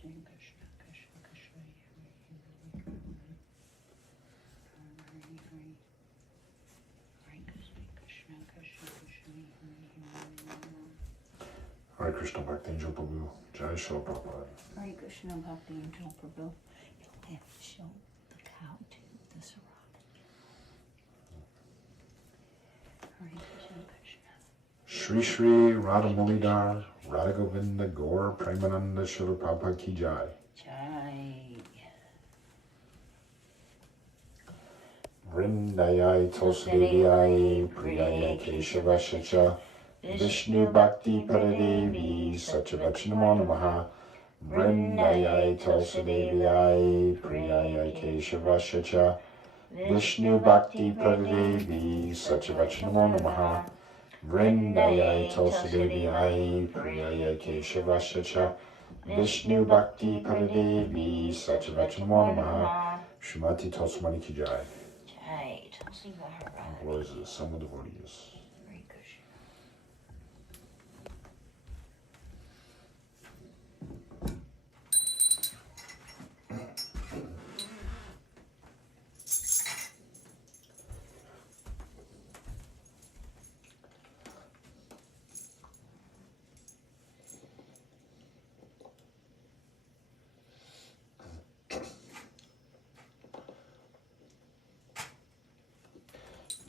Hare Krishna Bhakti Angel Prabhu, Jai Shri Prabhupada. Hare Krishna Bhakti Angel Prabhu. You'll have to show the cow to the Sarada. Hare Krishna Krishna. Shri Shri Radha Mulidhar, Radha Govinda Gaur, Premananda Srila Prabhupada Ki Jai. Jai. Vrindayai Tulsidevayai, Priyayai Keshavashacha, Vishnu Bhakti Paradevi, Satyavachanamo Namaha. Vrindayai Tulsidevayai, Priyayai Keshavashacha, Vishnu Bhakti Paradevi, Satyavachanamo Namaha. Vrindayai Tulsidevayai, Priyayai Keshavashacha, Vishnu Bhakti Paradevi, Satyavachanamo Namaha. Shrimati Tulsimani Ki Jai. Jai. Tulsi Maharaj. Glories to the sum of devotees. Hare Krishna.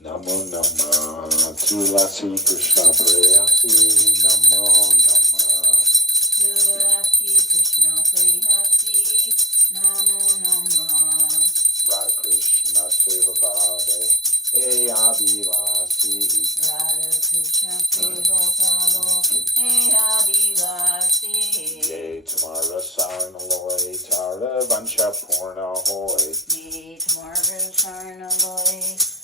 Namo Nama Tulasi Krishna Prayasi Namo Nama Tulasi Krishna Prayasi. Namo Nama. Radha Krishna Seva Bhava E Abhilasi Radha Krishna Seva Pado. Hey Adivasi. Ye Tamara Saranaloy Tara Vancha Purna Hoy Ye Tamarga Sarnaloy.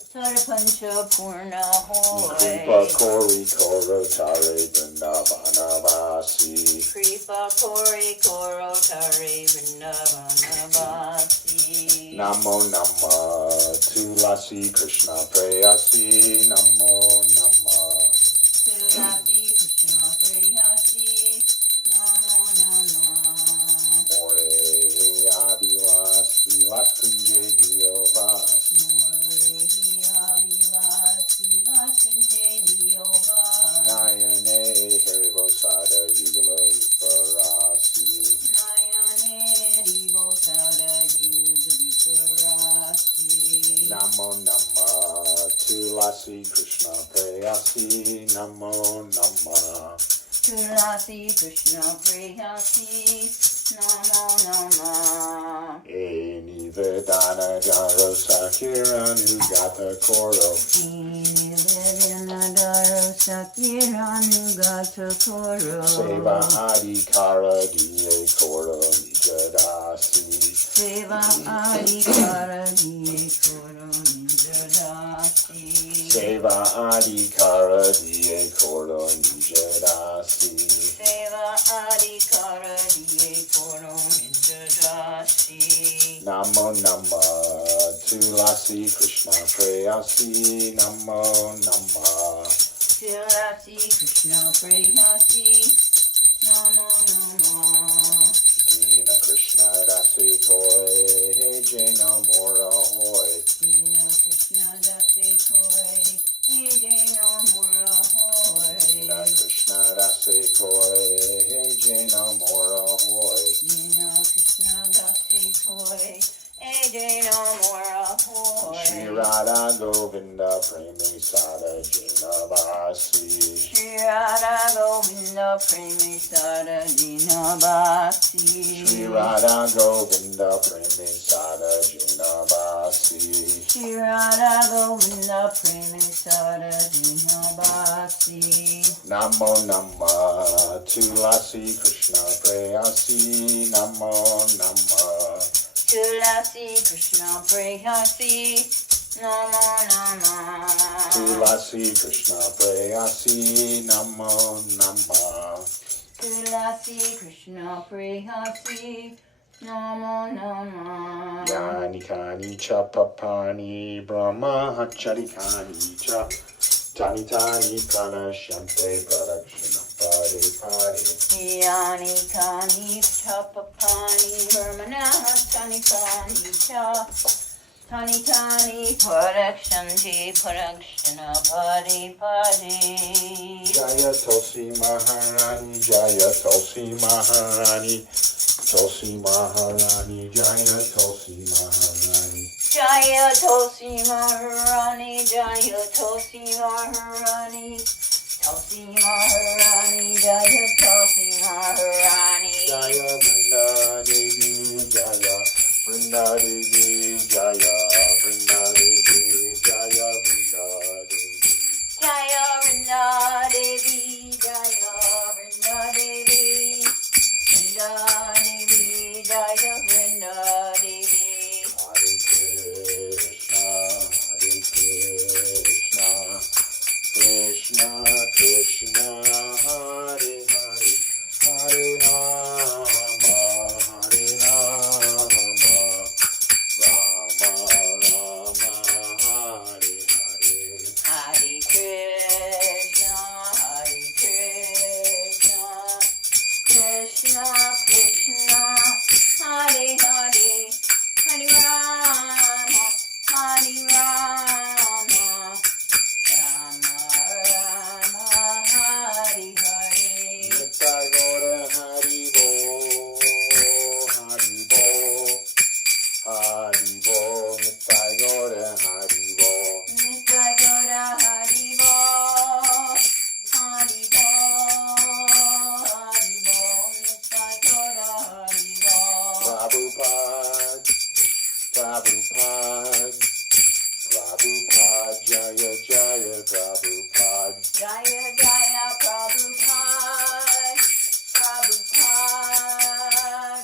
Tarapancha Purna Hoy. Kripa Kori Koro Tare Vrindavana Vasi Kripa Kori Koro Tare Vrindavana Vasi. Namo Nama Tulasi Krishna Prayasi Namo Nama Tulasi Krishna Prayasi. Namo Nama. More Abilas Vilas Kunje Diovas Mori Abilas Vilas Kunje Diovas. Nayane Haribosada Yugalo Parasi Nayane Divo Sada Yugaduparasi. Namo Nama Tulasi Krishna Prayasi Namo Nama Tulasi Krishna Prayasi. Namo Nama. Nivedana Garo Sakiranu Gata Koro Nivedana Sakiranu Gata Koro. Seva Adhikara Diye Koro Nijadasi Seva Adhikara Diye Koro Nijadasi. Seva Adhikara Diye Koro Nijadasi Seva Adhikara Diye Koro Nijadasi. Namo Nama Tulasi Krishna Prayasi Namo Nama Tulasi Krishna Prayasi. Namo Nama. Dina Krishna Dasi Toy Jena Mora Hoy Dina Krishna Dasi Toy. Jena Mora Hoy. Dina Krishna Dasi Toy Jena Mora Hoy Dina Krishna Dasi Toy. Jena Mora Hoy. Shri Radha Govinda Premi Sada Jena Vasi Shri Radha Govinda Premi Sada Jena Bhakti. Shri Radha Govinda Premi Sada Jena Vasi Shri Radha Govinda Premi Sada Jena Bhakti. Namo Nama Tulasi Krishna Prayasi Namo Nama Tulasi Krishna Prayasi. Namo Nama. Tulasi Krishna Prayasi Namo Nama Tulasi Krishna Prayasi. Namo Nama. Yani Kani Cha Papani Brahma Hacharikani Cha Tani Tani Pranashyante Pradakshina Yani kani chapapani vermana tani kani cha tani tani production party Jaya Tulsi Maharani, Jaya Tulsi Maharani, Tulsi Maharani, Jaya Tulsi Maharani. Jaya Tulsi Maharani, Jaya Tulsi Maharani, Tulsi Maharani, Jaya Tulsi Maharani. Jaya Vrinda Devi, Jaya Vrinda Devi, Jaya Vrinda Devi, Jaya Vrinda Devi. Jaya Vrinda Devi, Jaya Vrinda Devi, Vrinda Devi, Jaya Vrinda Devi. Hare Krishna, Krishna Krishna, Hare Hare, Hare Rama, Hare Rama, Rama Rama, Hare Hare. Hare Krishna, Krishna Krishna, Hare Hare, Hare Rama, Hare Rama, Rama Rama, Hare Hare. Nitai Gaura Hari Bo, Hari Bo, Hari Bo, Nitai Gaura Hari Bo. Nitai Gaura Hari Bo, Hari Bo, Hari Bo, Nitai Gaura Hari Bo. Prabhupada, Prabhupada, Prabhupada, Jaya Jaya Prabhupada. Jaya Jaya Prabhupada, Prabhupada,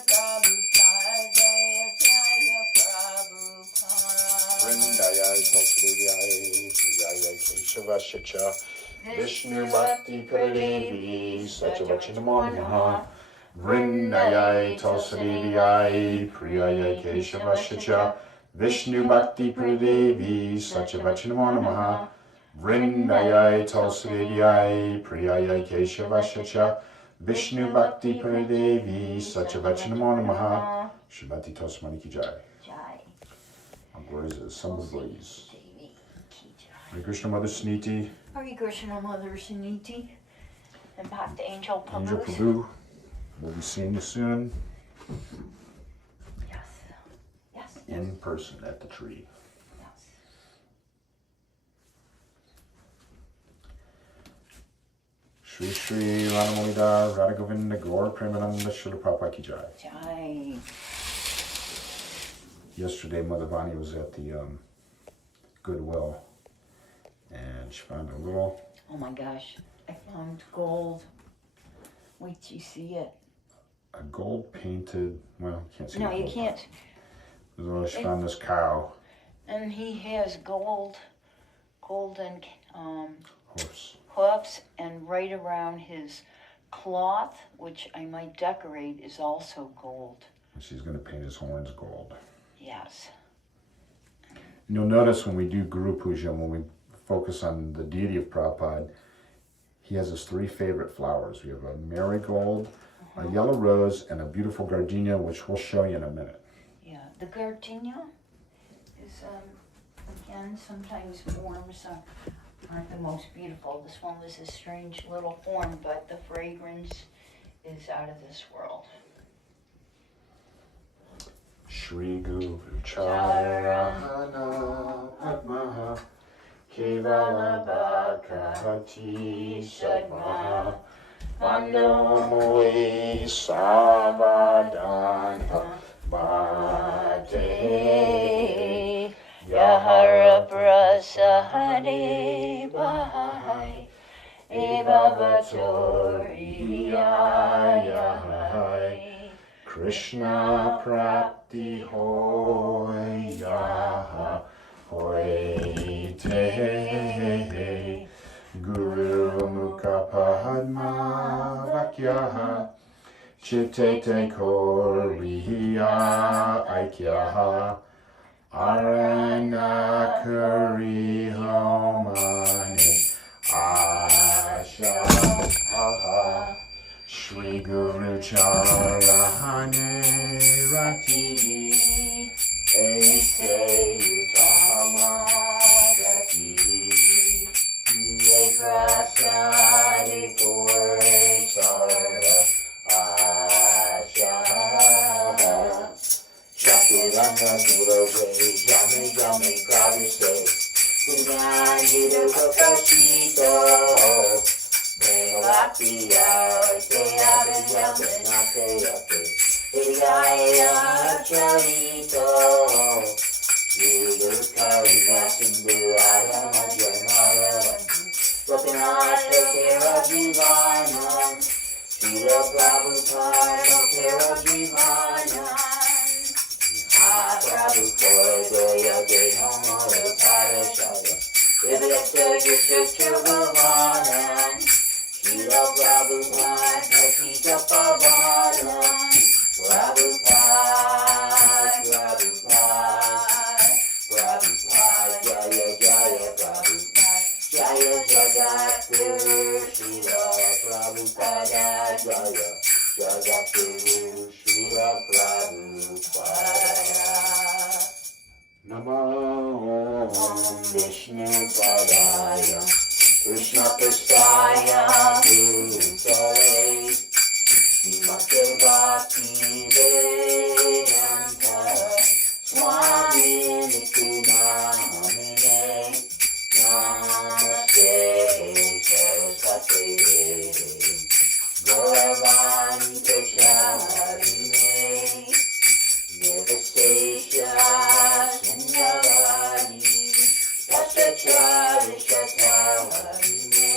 Prabhupada, Jaya Jaya Prabhupada. Vrindaya Tulsidevaya, Priyaya Keshava Shacha, Vishnu Bhakti Pradevi, Satyavachanamo Namaha. Vrindaya Tulsidevaya, Priyaya Keshava Shacha, Vishnu Bhakti Pradevi, Satyavachanamo Namaha. Vrindaya Tulsidevaya, Priyaya Keshava Shacha, Vishnu Bhakti Pradevi, Satyavachanamo Namaha. Shrimati Tosmani Ki Jai. Jai. Our glories of Sambhu Blaze. Devi Ki Jai. Hare Krishna Mother Sniti, Hare Krishna Mother Suniti, and Bhakta Angel Angel Prabhu. Prabhu. We'll be seeing you soon Yes. Yes. in person at the tree. Yes. Shri Shri Radhamolida Radha Govinda Gaur Premananda Srila Prabhupada Ki Jai. Jai. Yesterday Mother Vani was at the Goodwill and she found a little, Oh my gosh. I found gold. Wait till you see it. a gold painted, well, you can't see No, the you gold can't. part. She found this cow, And he has golden horse. hoofs, and right around his cloth, which I might decorate, is also gold. And she's going to paint his horns gold. Yes. You'll notice when we do Guru Puja, when we focus on the deity of Prabhupada, he has his three favorite flowers. We have a marigold, a yellow rose, and a beautiful gardenia, which we'll show you in a minute. Yeah. The gardenia is, again, sometimes forms aren't the most beautiful. This one was a strange little form, but the fragrance is out of this world. Shri Guru Charana Padmaha Kevala Bhakati Sadmaha Vando Mui Savadana Bhate Yahara Prasahade Bahai Eva Vatori Yahai Krishna Prapti Hoya Hoy Te Guru Mukha Padma Vakyaha Chitte Koriya Aikyaha Arana Kari Homani Asha Shri Guru Charahane Rati Aise Utama Gati Ye Prasadi Pure Sarva Ashara Shakuranga Gurave Jami Jami Kavise Punyangira Kakashito Bhagavatiya Teyave Jagannathayate Hidaya Charito Sridhurkarina Sindhuraya Madhyanaya Lokanatha Kera Jivanam Srila Prabhupada Kera Jivanam Prabhupada Jaya Jaya Mara Parashaya Vidya Yusha Bhavanan Srila Prabhupada Kasita Pavanan Prabhupada Jaya Jaya Prabhupada Jaya Jagadguru Srila Prabhupada Jaya Jagadguru Srila Prabhupada Namo Vishnu Padaya Krishna Prasthaya Bhutale Srimate Bhakti Vedanta Swami Nityunamine Namaste Saraswati Devi Gauravani Pracharine Devastation Sunyavadi Yasachari Shatarine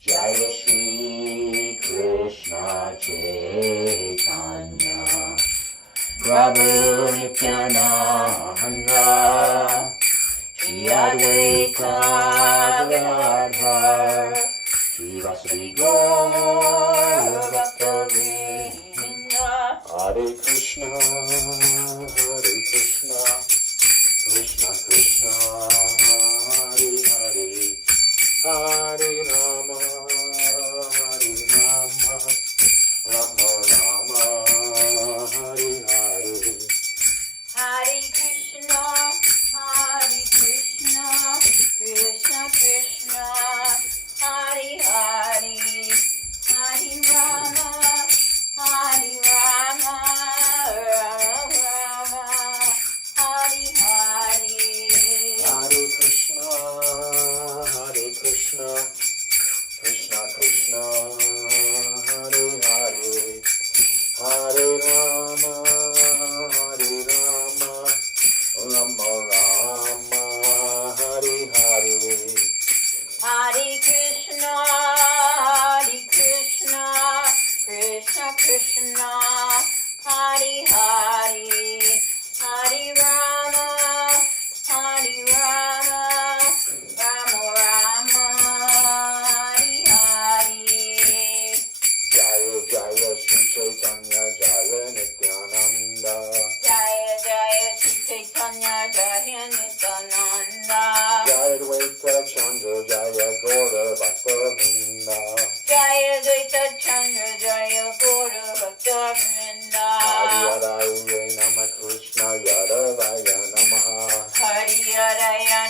Jaya Shri Krishna Chaitanya Prabhu Nityananda Shri Advaita Gadadhar Shri Vasudeva Gaura Bhakta-vrinda Hare Krishna Krishna Krishna Hare Hare Hare Rama Rama Rama Hare Hare Hare Krishna, Krishna Krishna, Hare Hare, Hare Rama, Rama Rama, Hare Hare. Hare Krishna, Krishna Krishna, Hare Hare, Hare Rama, Rama Rama, Hare Hare. Hare Krishna, Krishna Krishna, Hare Hare, Hare Rama, Rama Rama, Hare Hare. Jaya Jaya Sri Chaitanya Jaya Nityananda Jaya Jaya Sri Chaitanya Jaya Nityananda Jaya Advaita Chandra Jaya Gaura Bhakta-vrinda Jaya Advaita Chandra Jaya Gaura Bhakta-vrinda Hare Nama Krishna Yadavaya Namaha Hare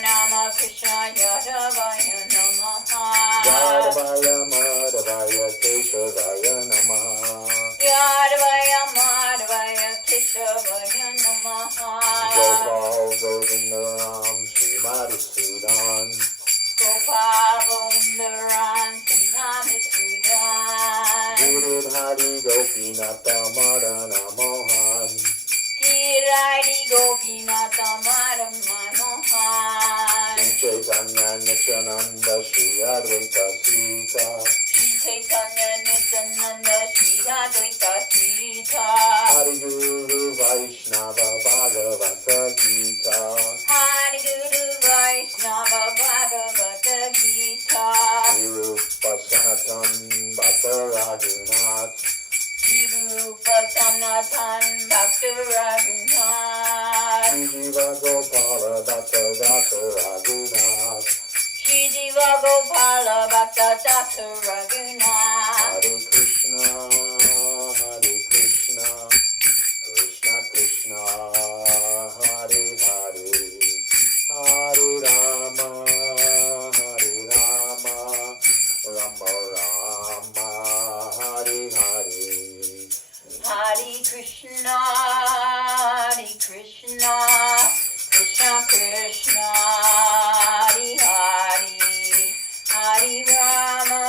Nama Krishna Yadavaya Namaha Yadavaya Madhavaya Keshavaya Namaha Yadavaya Madhavaya Keshavaya Namaha Gopal Govinda Ram Sri Madhusudan Gopal Govindaram Sri Madhusudan Giridhari Gopinatha Madana Mohan Girari Gopinatha Manohan Sri Chaitanya Nityananda Sri Advaita Sita Sri Chaitanya Nityananda Sri Advaita Sita Hari Guru Vaishnava Bhagavata Gita Hari Guru Vaishnava Bhagavata Gita Sri Rupa Sanatan Bhakta Raghunath Sri Rupa Sanatan Bhakta Raghunath Sri Jiva Gopala Bhakta Dasa Raghunath Shri Shiva Gopala Bhakta Tata Raghunath. Hare Krishna, Krishna Krishna, Hare Hare, Hare Rama, Rama Rama, Hare Hare. Hare Krishna, Krishna Krishna, Hare Hare, Hare Rama,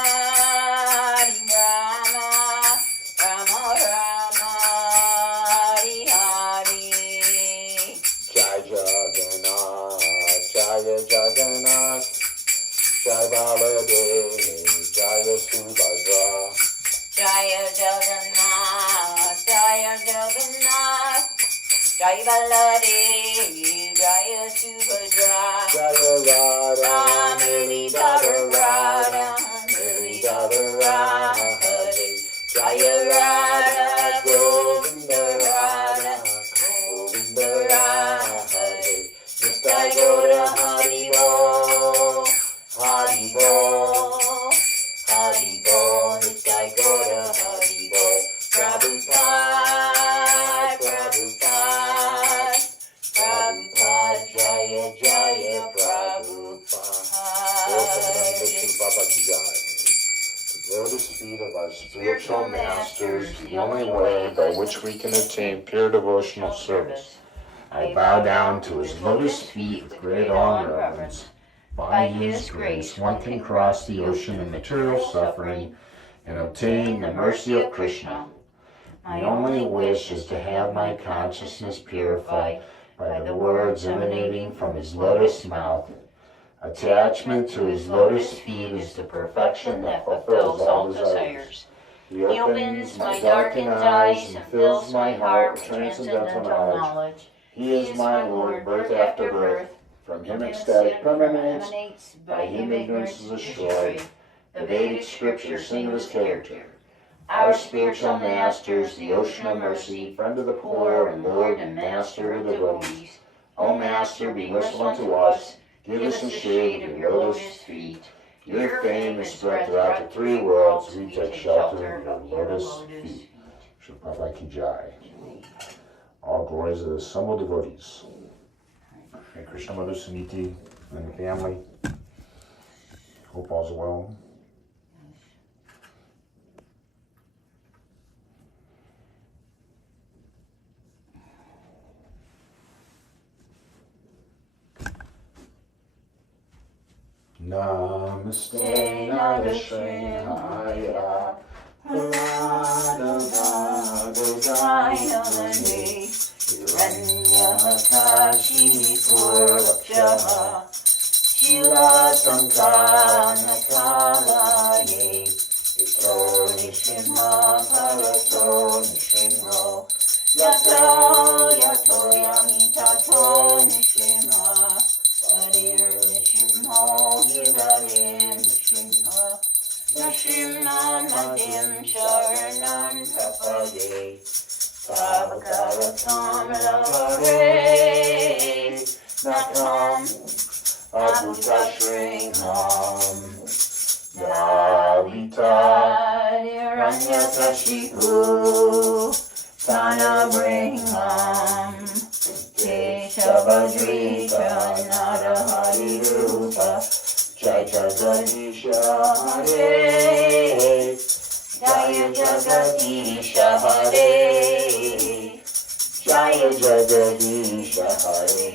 Rama Rama, Hare Hare. Jai Jagannath, Jai Jagannath, Jai Baladevi, Jai Subhadra. Jaya Jagannath, Jaya Jagannath, Jaya Baladevi, Jaya Subhadra. Jaya Radha, Murli Dhara Radha, Murli Dhara Radha, Hare. Jaya Radha, Govinda Radha, Govinda Radha, Hare. Nitai Gaura Hari Bol, Hari Bol, Hari Bol, Nitai Gaura Hari Bol. Prabhupada, Prabhupada, Prabhupada, Jaya Jaya Prabhupada. The lotus feet of our spiritual masters, the only way by which we can attain pure devotional service. I bow down to his lotus feet with great awe and reverence. By his grace, one can cross the ocean of material suffering and obtain the mercy of Krishna. My only wish is to have my consciousness purified by the words emanating from his lotus mouth. Attachment to his lotus feet is the perfection that fulfills all desires. He opens my darkened eyes and fills my heart with transcendental knowledge. He is my Lord, birth after birth. From him ecstatic permanence, by him ignorance is destroyed. The Vedic scriptures sing of his character. Our spiritual masters, the ocean of mercy, friend of the poor, and Lord and Master of the devotees. O Master, be merciful unto us. Give us the shade of your lotus feet. Your fame is spread throughout the three worlds. We take shelter in your lotus feet. Shri Prabhupada Ki Jai. All glories of the assembled devotees. Hare Krishna, Mother Suniti, and the family. Hope all's well. Namaste Narashraya Paradavadodayamani Hiranyakashi Purvakshaha Shilasankanakalaye Ito Nishimha Bharato Nishimho Yato Yato Yamitato Nishimha Harir Nishimho Hidarim Nishimha Nishimha Madim Sharanam Prapade Prabhakaratam Lavare Nakam Abhutashringham Dalita Hiranyakashipu Tanabringham Keshavadrika Narahari Rupa Jai Jagadisha Hare Jaya Jagadisha Hare Jaya Jagadisha Hare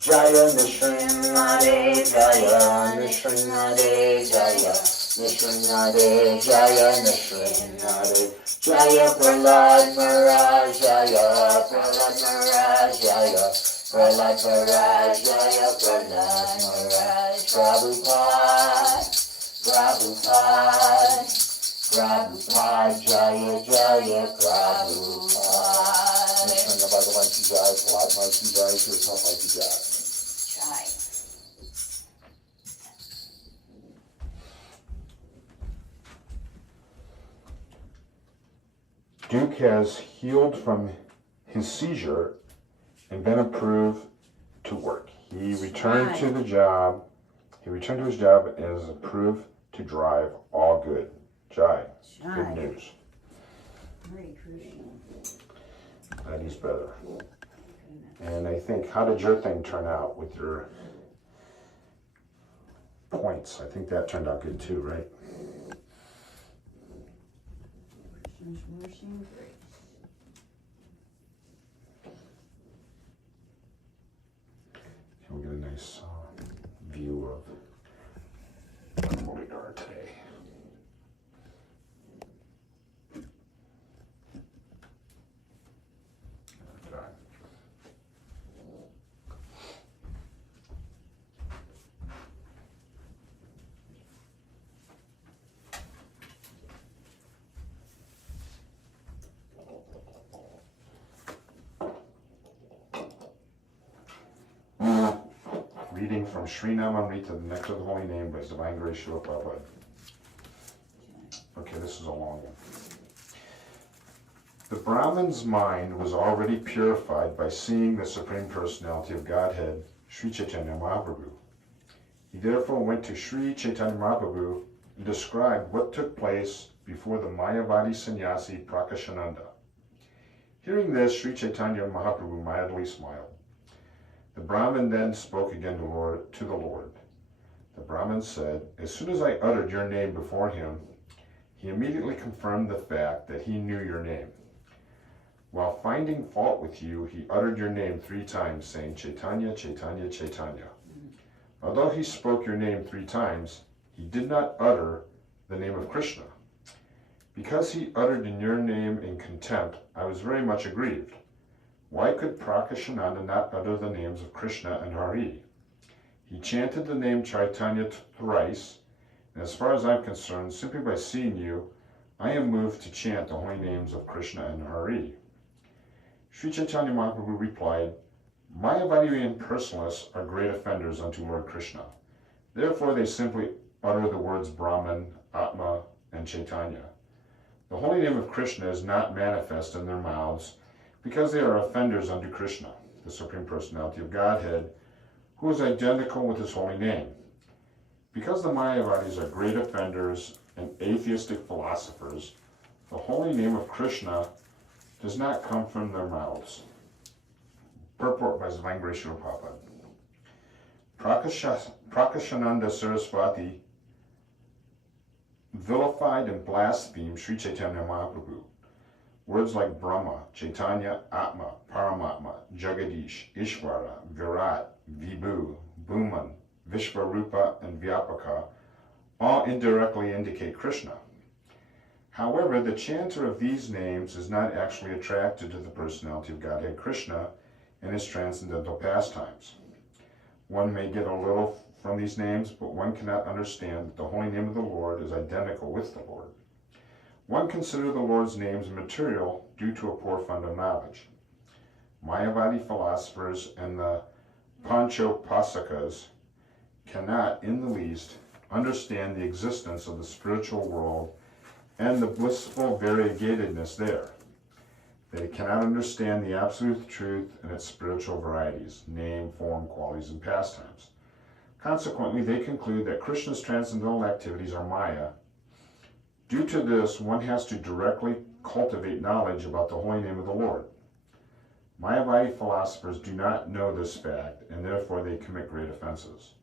Jaya Nishrimade Jaya Nishrimade Jaya Nishrimade Jaya Nishrimade Jaya Prahlad Maharaj Jaya Prahlad Maharaj Jaya Prahlad Maharaj Jaya Prahlad Maharaj Prabhupada Prabhupada Prabhupada Jaya Jaya Prabhupada Nishana Bhagavan Ki Jai Prahlad Maharaj Ki Jai Shri Prabhupada Ki Jai. Duke has healed from his seizure and been approved to work. He returned to the job He returned to his job and is approved to drive all good. Jai. Good Jai. news. Hare Krishna. That is better. Goodness. And I think, how did your thing turn out with your points? I think that turned out good too, right? Krishna's mercy and grace. Can we get a nice view of Bodhidharma today? Okay. Reading from Sri Namamrita, the Nectar of the Holy Name by His Divine Grace Srila Prabhupada. Okay, this is a long one. The Brahman's mind was already purified by seeing the Supreme Personality of Godhead, Sri Chaitanya Mahaprabhu. He therefore went to Sri Chaitanya Mahaprabhu and described what took place before the Mayavadi sannyasi Prakashananda. Hearing this, Sri Chaitanya Mahaprabhu mildly smiled. The Brahmin then spoke again to the Lord. The Brahmin said, "As soon as I uttered your name before him, he immediately confirmed the fact that he knew your name. While finding fault with you, he uttered your name 3 times, saying, 'Chaitanya, Chaitanya, Chaitanya.' Although he spoke your name 3 times, he did not utter the name of Krishna. Because he uttered in your name in contempt, I was very much aggrieved. Why could Prakashananda not utter the names of Krishna and Hari? He chanted the name Chaitanya thrice, and as far as I'm concerned, simply by seeing you, I am moved to chant the holy names of Krishna and Hari." Sri Chaitanya Mahaprabhu replied, "Mayavadi impersonalists are great offenders unto Lord Krishna. Therefore they simply utter the words Brahman, Atma, and Chaitanya. The holy name of Krishna is not manifest in their mouths because they are offenders unto Krishna, the Supreme Personality of Godhead, who is identical with his holy name. Because the Mayavadis are great offenders and atheistic philosophers, the holy name of Krishna does not come from their mouths." Purport by His Divine Grace Srila Prabhupada. Prakashananda Saraswati vilified and blasphemed Sri Chaitanya Mahaprabhu. Words like Brahma, Chaitanya, Atma, Paramatma, Jagadish, Ishvara, Virat, Vibhu, Bhuman, Vishvarupa, and Vyapaka all indirectly indicate Krishna. However, the chanter of these names is not actually attracted to the personality of Godhead Krishna and his transcendental pastimes. One may get a little from these names, but one cannot understand that the holy name of the Lord is identical with the Lord. One considers the Lord's names material due to a poor fund of knowledge. Mayavadi philosophers and the Panchopasakas cannot in the least understand the existence of the spiritual world and the blissful variegatedness there. They cannot understand the absolute truth and its spiritual varieties, name, form, qualities, and pastimes. Consequently, they conclude that Krishna's transcendental activities are Maya. Due to this, one has to directly cultivate knowledge about the holy name of the Lord. Mayavadi philosophers do not know this fact, and therefore they commit great offenses.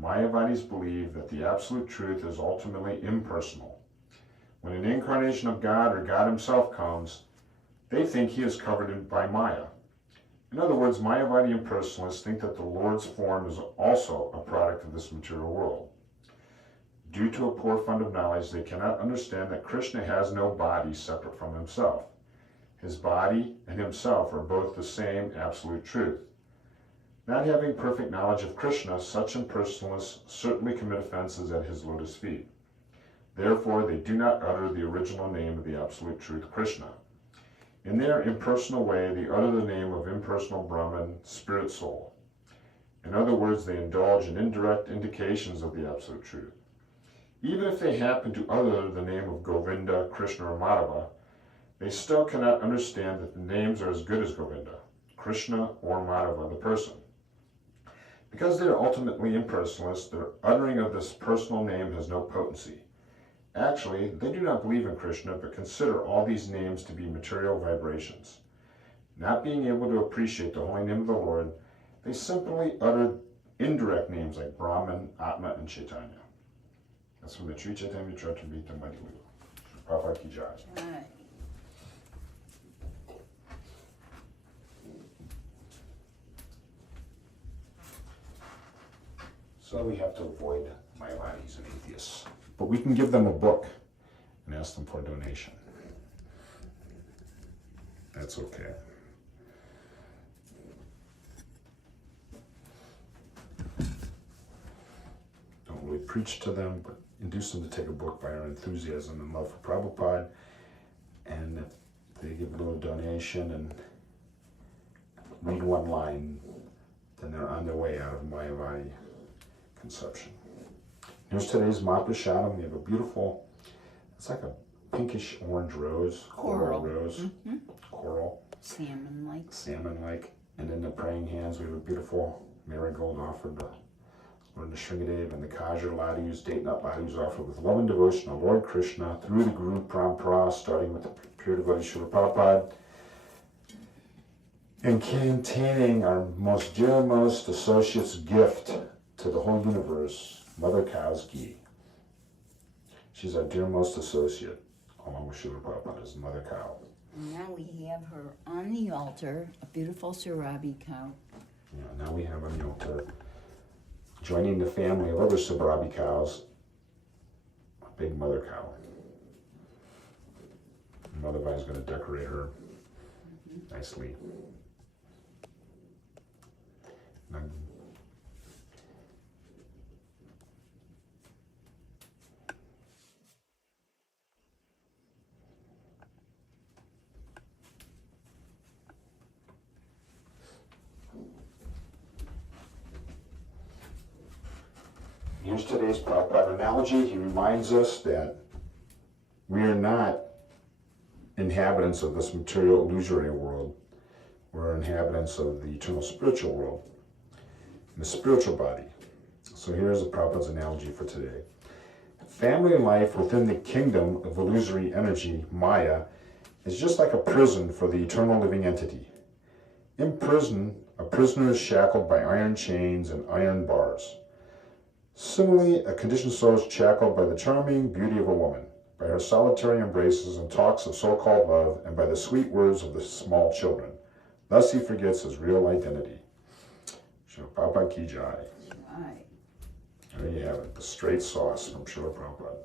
Mayavadis believe that the absolute truth is ultimately impersonal. When an incarnation of God or God himself comes, they think he is covered by Maya. In other words, Mayavadi impersonalists think that the Lord's form is also a product of this material world. Due to a poor fund of knowledge, they cannot understand that Krishna has no body separate from himself. His body and himself are both the same absolute truth. Not having perfect knowledge of Krishna, such impersonalists certainly commit offenses at his lotus feet. Therefore, they do not utter the original name of the absolute truth, Krishna. In their impersonal way, they utter the name of impersonal Brahman, spirit soul. In other words, they indulge in indirect indications of the absolute truth. Even if they happen to utter the name of Govinda, Krishna, or Madhava, they still cannot understand that the names are as good as Govinda, Krishna, or Madhava, the person. Because they are ultimately impersonalists, their uttering of this personal name has no potency. Actually, they do not believe in Krishna, but consider all these names to be material vibrations. Not being able to appreciate the holy name of the Lord, they simply utter indirect names like Brahman, Atma, and Chaitanya. That's from the Sri Chaitanya Charitamrita Madhya. Prabhupada Ki Jai. Right. So we have to avoid Mayavadis and atheists. But we can give them a book and ask them for a donation. That's okay. Don't really preach to them, but induce them to take a book by our enthusiasm and love for Prabhupada. And if they give a little donation and read one line, then they're on their way out of Mayavadi conception. Here's today's Mahaprasadam. We have a beautiful, it's like a pinkish orange rose, coral rose, coral, salmon-like. And in the praying hands, we have a beautiful marigold offered to Lord Nrsimhadev, and the Kajur Ladus, date nut ladus offered with love and devotion to Lord Krishna through the Guru Parampara, starting with the pure devotee Srila Prabhupada, and containing our most dearmost associate's gift to the whole universe, Mother Cow's ghee. She's our dearmost associate, along with Srila Prabhupada, is Mother Cow. And now we have her on the altar, a beautiful Sarabi cow. Yeah, now we have on the altar, joining the family of other Sarabi cows, a big Mother Cow. Mother Vi's going to decorate her nicely. And here's today's Prabhupada analogy. He reminds us that we are not inhabitants of this material illusory world. We're inhabitants of the eternal spiritual world, the spiritual body. So here's the Prabhupada's analogy for today. Family life within the kingdom of illusory energy, Maya, is just like a prison for the eternal living entity. In prison, a prisoner is shackled by iron chains and iron bars. Similarly, a conditioned soul is shackled by the charming beauty of a woman, by her solitary embraces and talks of so-called love, and by the sweet words of the small children. Thus he forgets his real identity. Srila Prabhupada Ki Jai. Right. There you have it, the straight sauce from Srila Prabhupada.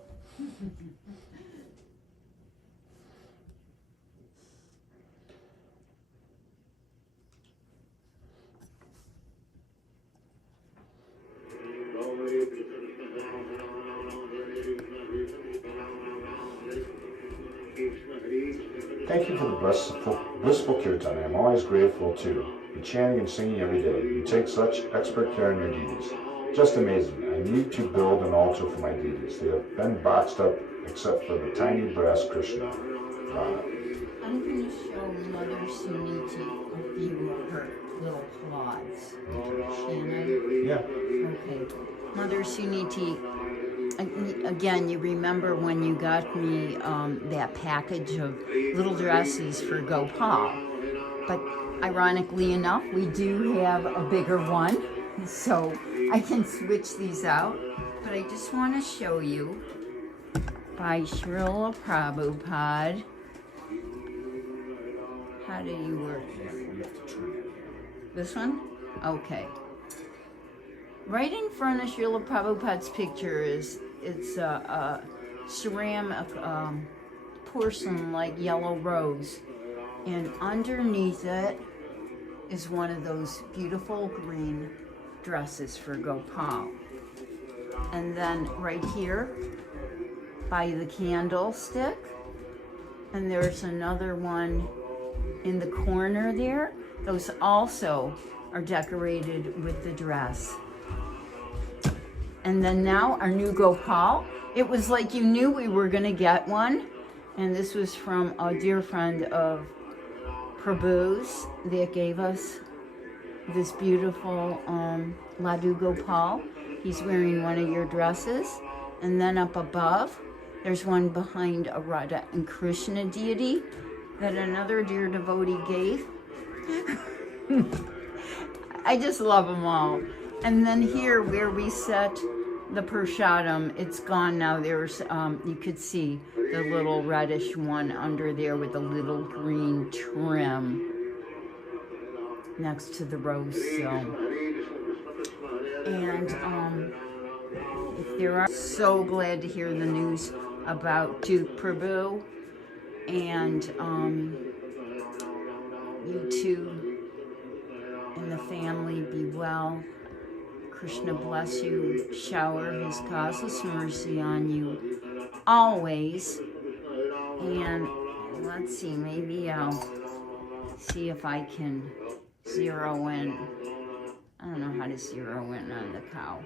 Thank you for the blissful kirtan. I am always grateful to be chanting and singing every day. You take such expert care in your deities. Just amazing. I need to build an altar for my deities. They have been boxed up except for the tiny brass Krishna. I'm going to show Mother Suniti a few of her little plots. Can I? Yeah. Okay. Mother Suniti, again, you remember when you got me that package of little dresses for Gopal. But ironically enough, we do have a bigger one, so I can switch these out. But I just want to show you, by Srila Prabhupada. How do you work here? This one? Okay. Right in front of Srila Prabhupada's picture it's a ceramic porcelain-like yellow rose, and underneath it is one of those beautiful green dresses for Gopal. And then right here by the candlestick, and there's another one in the corner there. Those also are decorated with the dress. And then now our new Gopal. It was like you knew we were going to get one. And this was from a dear friend of Prabhu's that gave us this beautiful Ladhu Gopal. He's wearing one of your dresses. And then up above, there's one behind a Radha and Krishna deity that another dear devotee gave. I just love them all. And then here where we set the Prashadam, it's gone now. There's, you could see the little reddish one under there with the little green trim next to the rose stone. And if there are, so glad to hear the news about Duke Prabhu, and you two and the family be well. Krishna bless you, shower his causeless mercy on you always. And let's see, maybe I'll see if I can zero in. I don't know how to zero in on the cow.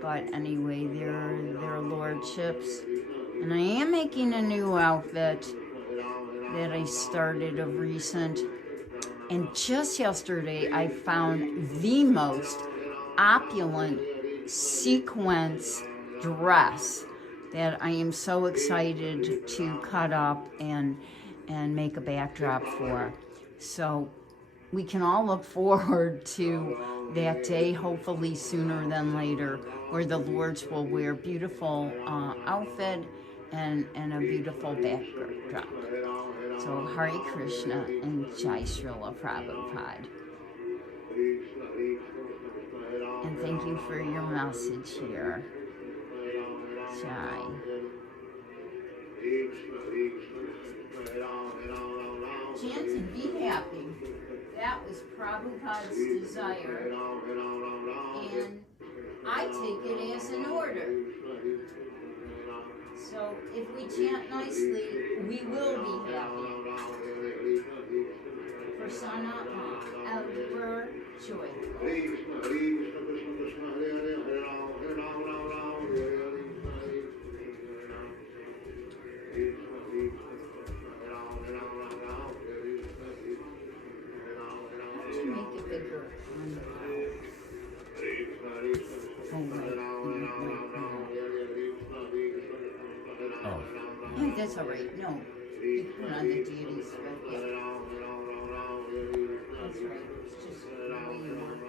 But anyway, their lordships. And I am making a new outfit that I started of recent. And just yesterday, I found the most opulent sequence dress that I am so excited to cut up and make a backdrop for. So we can all look forward to that day, hopefully sooner than later, where the Lords will wear beautiful outfit and a beautiful backdrop. So Hare Krishna and Jai Srila Prabhupada. And thank you for your message here. Jai. Jansen, be happy. That was Prabhupada's desire. And I take it as an order. So if we chant nicely, we will be happy. For Sanatma, ever joyful. Make it bigger on the oh, that's all right. No, you put on the deities right there. That's right. It's just the way you want.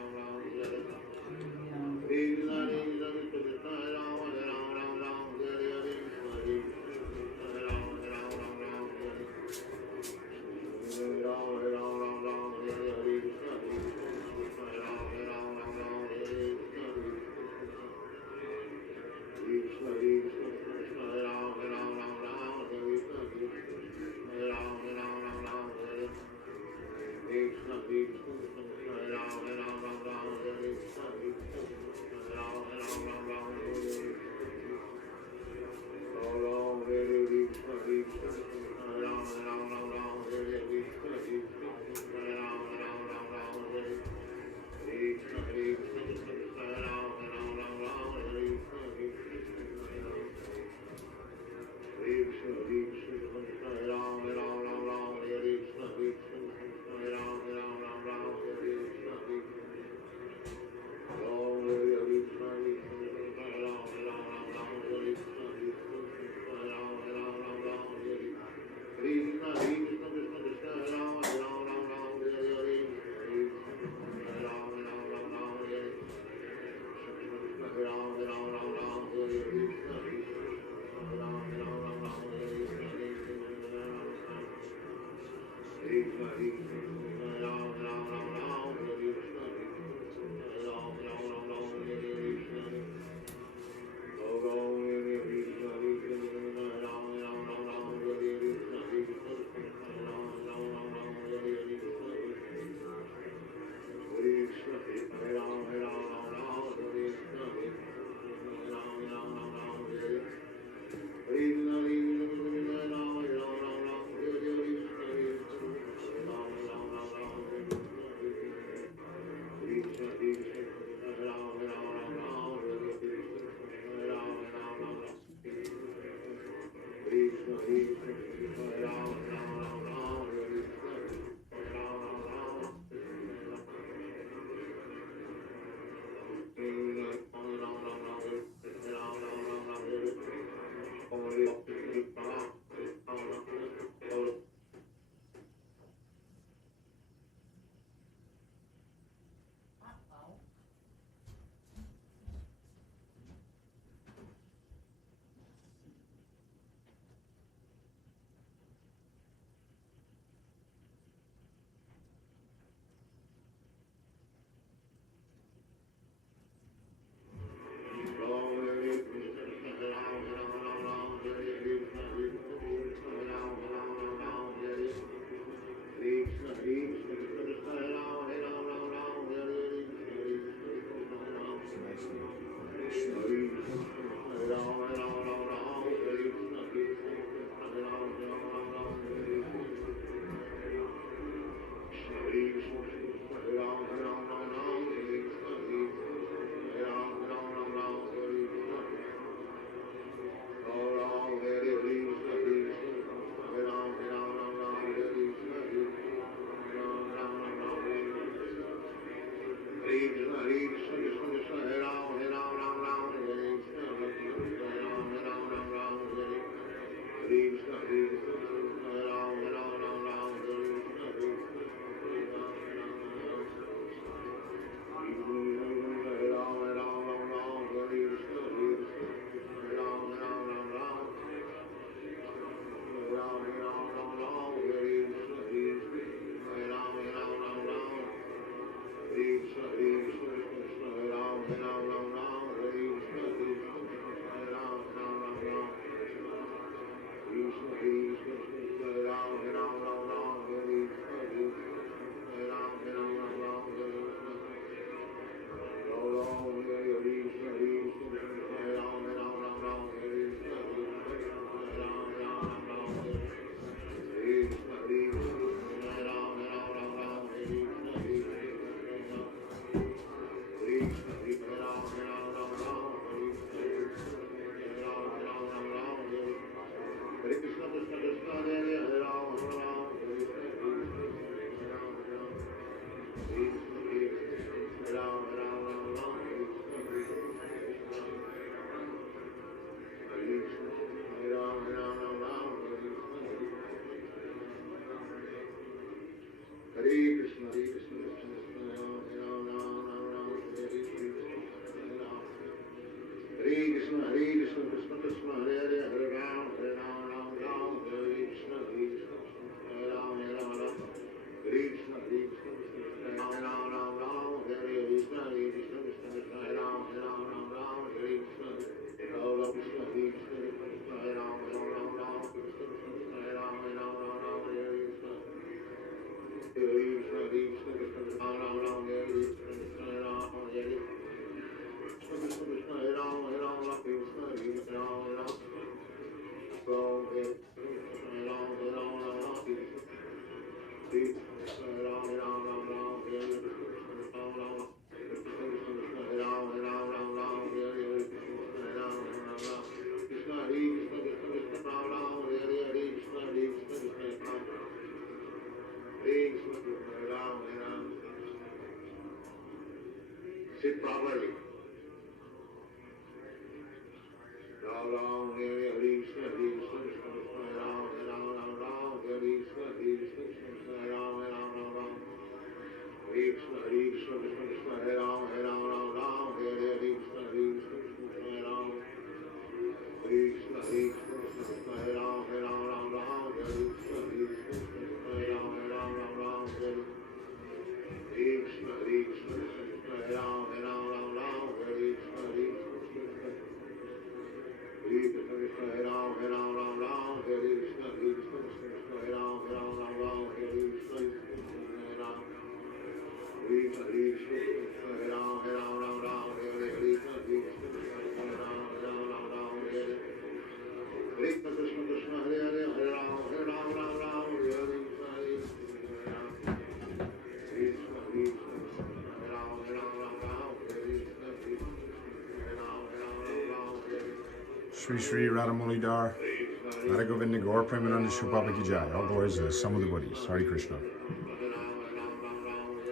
Sit properly. Shri Shri Radhamuli Dar, Radha Govinda Gaur Premananda Shubhapa Ki Jai. All glories to the Sum of the Buddhis. Hare Krishna.